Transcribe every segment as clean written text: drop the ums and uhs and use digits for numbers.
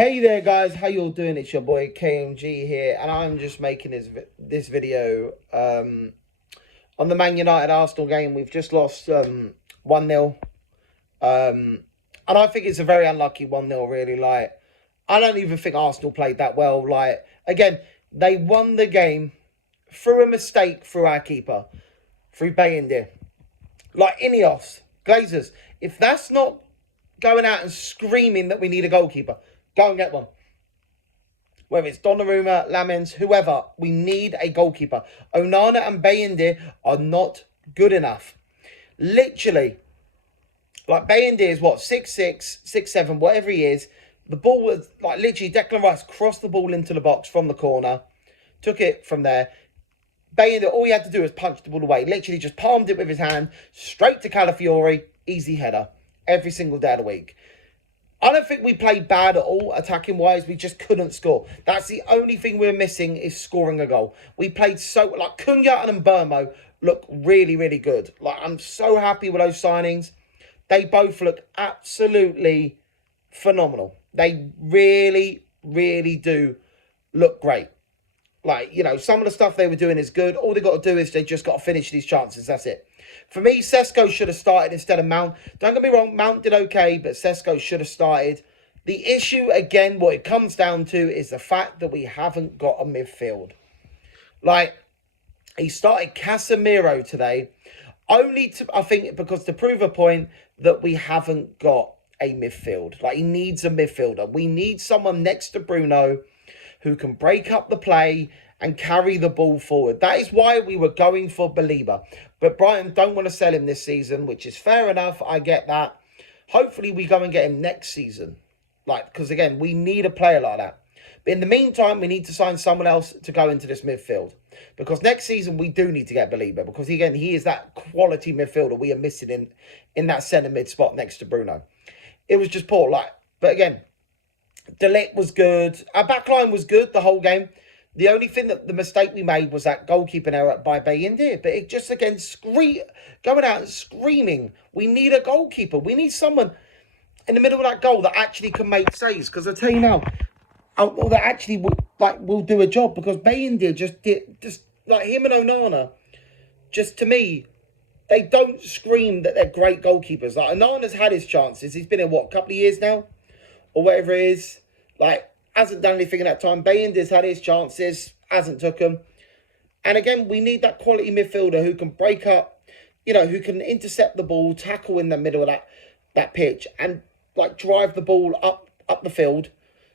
Hey there guys, how you all doing? It's your boy KMG here, and I'm just making this video on the Man United Arsenal game. We've just lost 1-0, and I think it's a very unlucky 1-0 really. Like, I don't even think Arsenal played that well. Like, again, they won the game through a mistake through our keeper, through Bayindir. Like, Ineos, Glazers, if that's not going out and screaming that we need a goalkeeper, go and get one. Whether it's Donnarumma, Lamens, whoever, we need a goalkeeper. Onana and Bayindir are not good enough. Literally, like Bayindir is what, 6'6", 6'7", whatever he is. The ball was, like, literally, Declan Rice crossed the ball into the box from the corner, took it from there. Bayindir, all he had to do was punch the ball away. Literally just palmed it with his hand, straight to Calafiori, easy header, every single day of the week. I don't think we played bad at all, attacking-wise. We just couldn't score. That's the only thing we're missing, is scoring a goal. We played so... Like, Cunha and Mbermo look really, really good. Like, I'm so happy with those signings. They both look absolutely phenomenal. They really, really do look great. Like, you know, some of the stuff they were doing is good. All they got to do is they just got to finish these chances. That's it. For me, Sesko should have started instead of Mount. Don't get me wrong, Mount did okay, but Sesko should have started. The issue, again, what it comes down to is the fact that we haven't got a midfield. Like, he started Casemiro today, only to, I think, because to prove a point that we haven't got a midfield. Like, he needs a midfielder. We need someone next to Bruno who can break up the play and carry the ball forward. That is why we were going for Belieber. But Brighton don't want to sell him this season, which is fair enough. I get that. Hopefully we go and get him next season. Like, because again, we need a player like that. But in the meantime, we need to sign someone else to go into this midfield. Because next season, we do need to get Belieber. Because again, he is that quality midfielder we are missing in that centre mid spot next to Bruno. It was just poor. Like, but again, De Ligt was good. Our backline was good the whole game. The only thing that the mistake we made was that goalkeeping error by Bayindir. But it just, again, going out and screaming, we need a goalkeeper. We need someone in the middle of that goal that actually can make saves. Because I tell you now, that actually will do a job. Because Bayindir just like him and Onana, just to me, they don't scream that they're great goalkeepers. Like, Onana's had his chances. He's been in, what, a couple of years now? Or whatever it is. Like, hasn't done anything in that time. Bayindir's had his chances, hasn't took them. And again, we need that quality midfielder who can break up, you know, who can intercept the ball, tackle in the middle of that pitch, and like drive the ball up the field.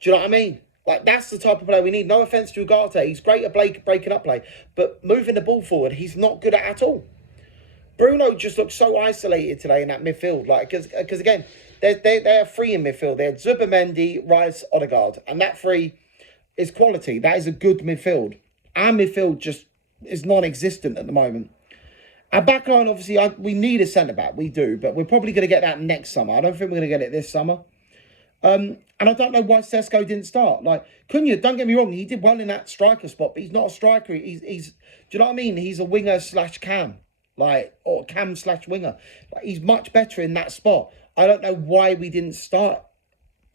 Do you know what I mean? Like, that's the type of player we need. No offense to Ugarte, he's great at breaking up play, but moving the ball forward, he's not good at all. Bruno just looks so isolated today in that midfield, like because again, they're free in midfield. They're Zubimendi, Rice, Odegaard. And that three is quality. That is a good midfield. Our midfield just is non-existent at the moment. Our backline, obviously, we need a centre-back. We do. But we're probably going to get that next summer. I don't think we're going to get it this summer. And I don't know why Sesko didn't start. Like, Cunha, don't get me wrong, he did well in that striker spot. But he's not a striker. He's do you know what I mean? He's a winger/cam. Like, or cam/winger. Like, he's much better in that spot. I don't know why we didn't start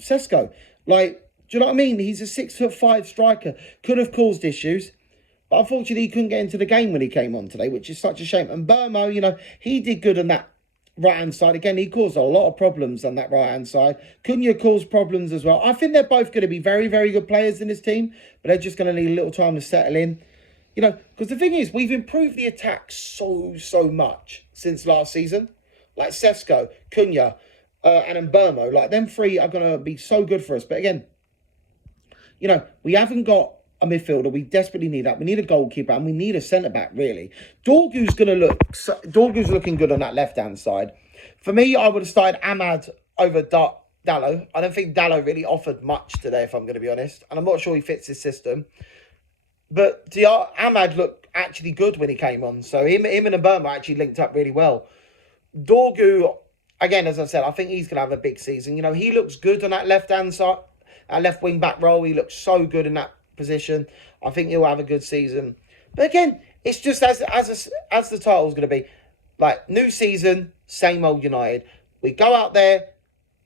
Sesko. Like, do you know what I mean? He's a 6'5" striker. Could have caused issues. But unfortunately, he couldn't get into the game when he came on today, which is such a shame. And Burmo, you know, he did good on that right-hand side. Again, he caused a lot of problems on that right-hand side. Cunha caused problems as well. I think they're both going to be very, very good players in this team. But they're just going to need a little time to settle in. You know, because the thing is, we've improved the attack so much since last season. Like Sesko, Cunha, and Mbermo, like them three are going to be so good for us. But again, you know, we haven't got a midfielder. We desperately need that. We need a goalkeeper and we need a centre-back, really. Dorgu's looking good on that left-hand side. For me, I would have started Ahmad over Dallo. I don't think Dallo really offered much today, if I'm going to be honest. And I'm not sure he fits his system. But Ahmad looked actually good when he came on. So him and Mbermo actually linked up really well. Dorgu, again, as I said, I think he's going to have a big season. You know, he looks good on that left-hand side, that left wing-back role. He looks so good in that position. I think he'll have a good season. But again, it's just as the title's going to be. Like, new season, same old United. We go out there,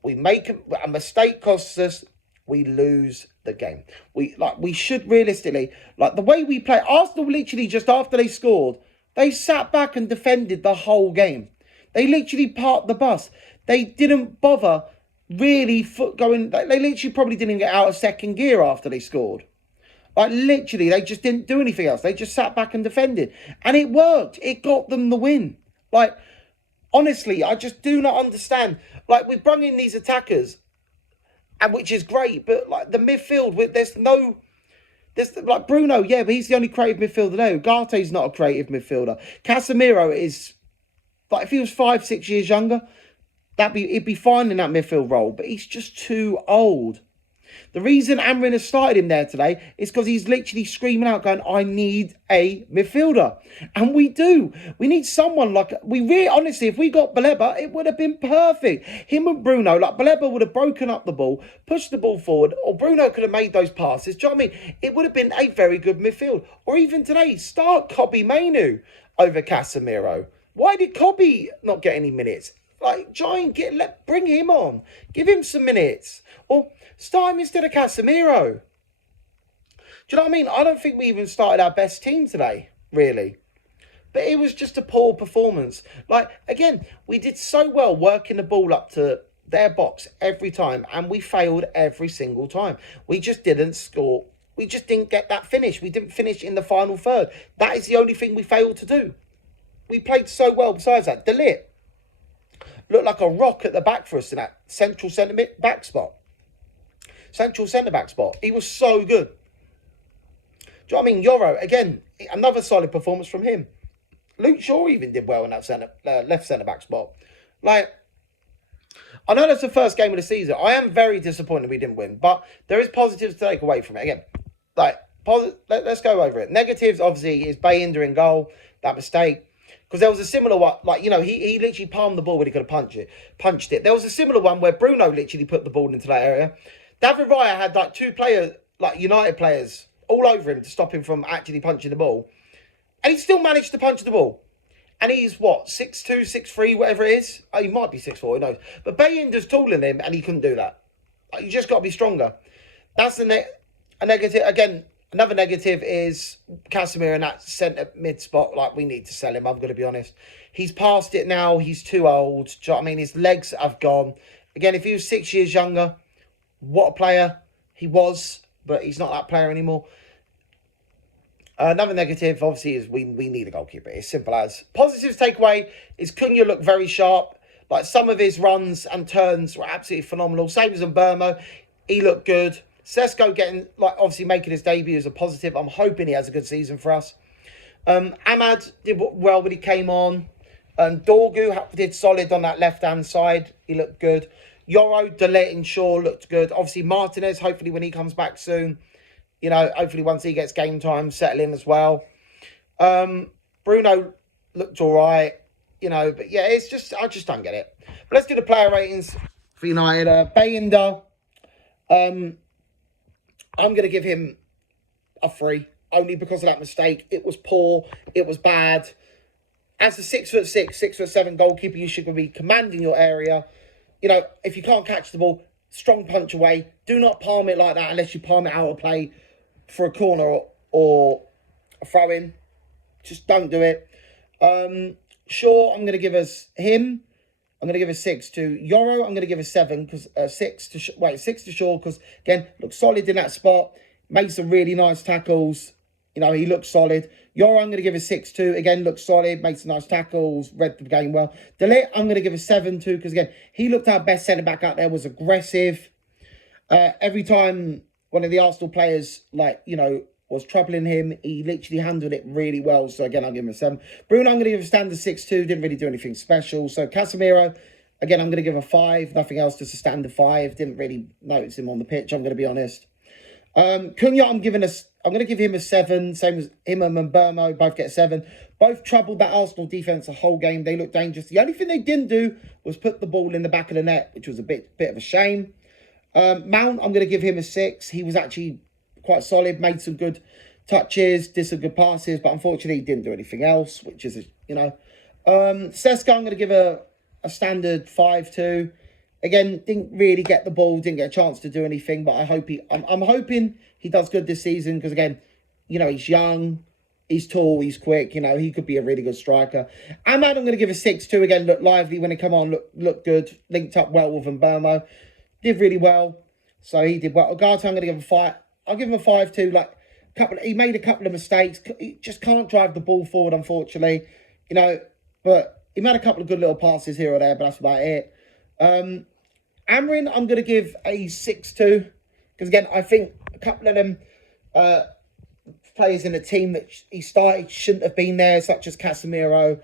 we make a mistake costs us, we lose the game. We should realistically, like the way we play, Arsenal literally just after they scored, they sat back and defended the whole game. They literally parked the bus. They didn't bother really going. They literally probably didn't get out of second gear after they scored. Like literally, they just didn't do anything else. They just sat back and defended. And it worked. It got them the win. Like, honestly, I just do not understand. Like, we've brought in these attackers, and which is great, but like the midfield, there's like Bruno, yeah, but he's the only creative midfielder there. Ugarte's not a creative midfielder. Casemiro is, like, if he was 5-6 years younger, he'd be fine in that midfield role, but he's just too old. The reason Amrin has started him there today is because he's literally screaming out, going, I need a midfielder. And we do. We need someone like, honestly, if we got Baleba, it would have been perfect. Him and Bruno, like Baleba would have broken up the ball, pushed the ball forward, or Bruno could have made those passes. Do you know what I mean? It would have been a very good midfield. Or even today, start Kobbie Mainoo over Casemiro. Why did Kobbie not get any minutes? Like, try and bring him on. Give him some minutes. Or start him instead of Casemiro. Do you know what I mean? I don't think we even started our best team today, really. But it was just a poor performance. Like, again, we did so well working the ball up to their box every time, and we failed every single time. We just didn't score. We just didn't get that finish. We didn't finish in the final third. That is the only thing we failed to do. We played so well besides that. De Ligt looked like a rock at the back for us in that central centre-back spot. Central centre-back spot. He was so good. Do you know what I mean? Yoro, again, another solid performance from him. Luke Shaw even did well in that left centre-back spot. Like, I know that's the first game of the season. I am very disappointed we didn't win, but there is positives to take away from it. Again, like, let's go over it. Negatives, obviously, is Bayindir in goal, that mistake. Because there was a similar one, like, you know, he literally palmed the ball when he could have punched it. There was a similar one where Bruno literally put the ball into that area. David Raya had like two players, like United players, all over him to stop him from actually punching the ball. And he still managed to punch the ball. And he's, what, 6'2", 6'3", whatever it is? Oh, he might be 6'4", who knows. But Bayindir's taller than him, and he couldn't do that. Like, you just got to be stronger. That's a negative. Again, another negative is Casemiro in that centre mid spot. Like, we need to sell him, I'm going to be honest. He's past it now. He's too old. Do you know what I mean? His legs have gone. Again, if he was 6 years younger, what a player he was, but he's not that player anymore. Another negative, obviously, is we need a goalkeeper. It's simple as. Positives takeaway is Cunha looked very sharp. Like, some of his runs and turns were absolutely phenomenal. Same as Mbermo. He looked good. Sesko getting, like, obviously making his debut is a positive. I'm hoping he has a good season for us. Ahmad did well when he came on. Dorgu did solid on that left-hand side. He looked good. Yoro, De Ligt and Shaw looked good. Obviously, Martinez, hopefully when he comes back soon. You know, hopefully once he gets game time, settle in as well. Bruno looked all right. You know, but yeah, it's just, I just don't get it. But let's do the player ratings for United. Bayindir, I'm going to give him a 3. Only because of that mistake. It was poor. It was bad. As a 6'6", 6'7" goalkeeper, you should be commanding your area. You know, if you can't catch the ball, strong punch away. Do not palm it like that unless you palm it out of play for a corner or a throw-in. Just don't do it. Shaw, I'm going to give him. I'm going to give a 6 to Yoro. I'm going to give a 7 because 6 to Shaw because again looks solid in that spot. Made some really nice tackles. You know, he looks solid. Yoro, I'm going to give a 6 to. Again, looks solid. Made some nice tackles. Read the game well. De Ligt, I'm going to give a 7 to because again he looked our best centre back out there. Was aggressive. Every time one of the Arsenal players, like, you know, was troubling him, he literally handled it really well. So again, I'll give him a 7. Bruno, I'm going to give a standard 6-2. Didn't really do anything special. So Casemiro, again, I'm going to give a 5. Nothing else, just a standard 5. Didn't really notice him on the pitch, I'm going to be honest. Cunha, I'm going to give him a 7. Same as him and Mbermo, both get a 7. Both troubled that Arsenal defence the whole game. They looked dangerous. The only thing they didn't do was put the ball in the back of the net, which was a bit of a shame. Mount, I'm going to give him a 6. He was actually quite solid, made some good touches, did some good passes, but unfortunately he didn't do anything else, which is, you know. Sesko, I'm going to give a standard 5 to. Again, didn't really get the ball, didn't get a chance to do anything, but I'm hoping he does good this season because, again, you know, he's young, he's tall, he's quick, you know, he could be a really good striker. Ahmad, I'm going to give a 6-2 again, look lively when he come on, look good, linked up well with Mbermo, did really well, so he did well. Ugarte, I'm going to give him I'll give him a 5-2, like, he made a couple of mistakes, he just can't drive the ball forward, unfortunately, you know, but he made a couple of good little passes here or there, but that's about it. Amrin, I'm going to give a 6-2, because again, I think a couple of them players in the team that he started shouldn't have been there, such as Casemiro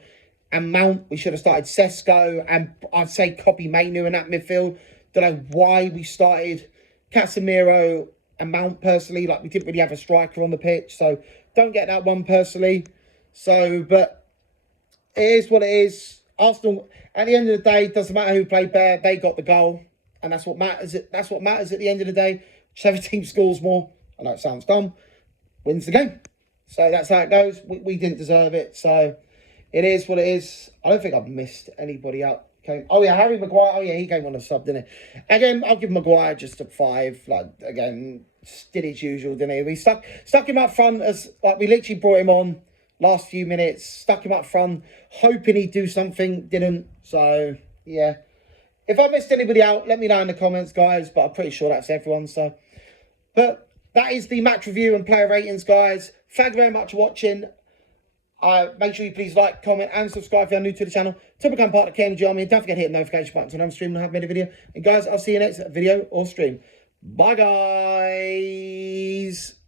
and Mount. We should have started Sesko, and I'd say Kobbie Mainoo in that midfield. Don't know why we started Casemiro and Mount personally, like we didn't really have a striker on the pitch, so don't get that one personally. So, but it is what it is. Arsenal, at the end of the day, doesn't matter who played better, they got the goal, and that's what matters. That's what matters at the end of the day. Whichever team scores more, I know it sounds dumb, wins the game. So that's how it goes. We didn't deserve it, so it is what it is. I don't think I've missed anybody out. Oh yeah, Harry Maguire. Oh yeah, he came on a sub, didn't he? Again, I'll give Maguire just a 5. Like again, did his usual, didn't he? We stuck him up front as like we literally brought him on last few minutes, stuck him up front, hoping he'd do something, didn't. So yeah, if I missed anybody out, let me know in the comments, guys. But I'm pretty sure that's everyone. So, but that is the match review and player ratings, guys. Thank you very much for watching. Make sure you please like, comment, and subscribe if you're new to the channel to become part of the KMG Army. And don't forget to hit the notification button so I'm streaming and I have made a video. And guys, I'll see you next video or stream. Bye, guys.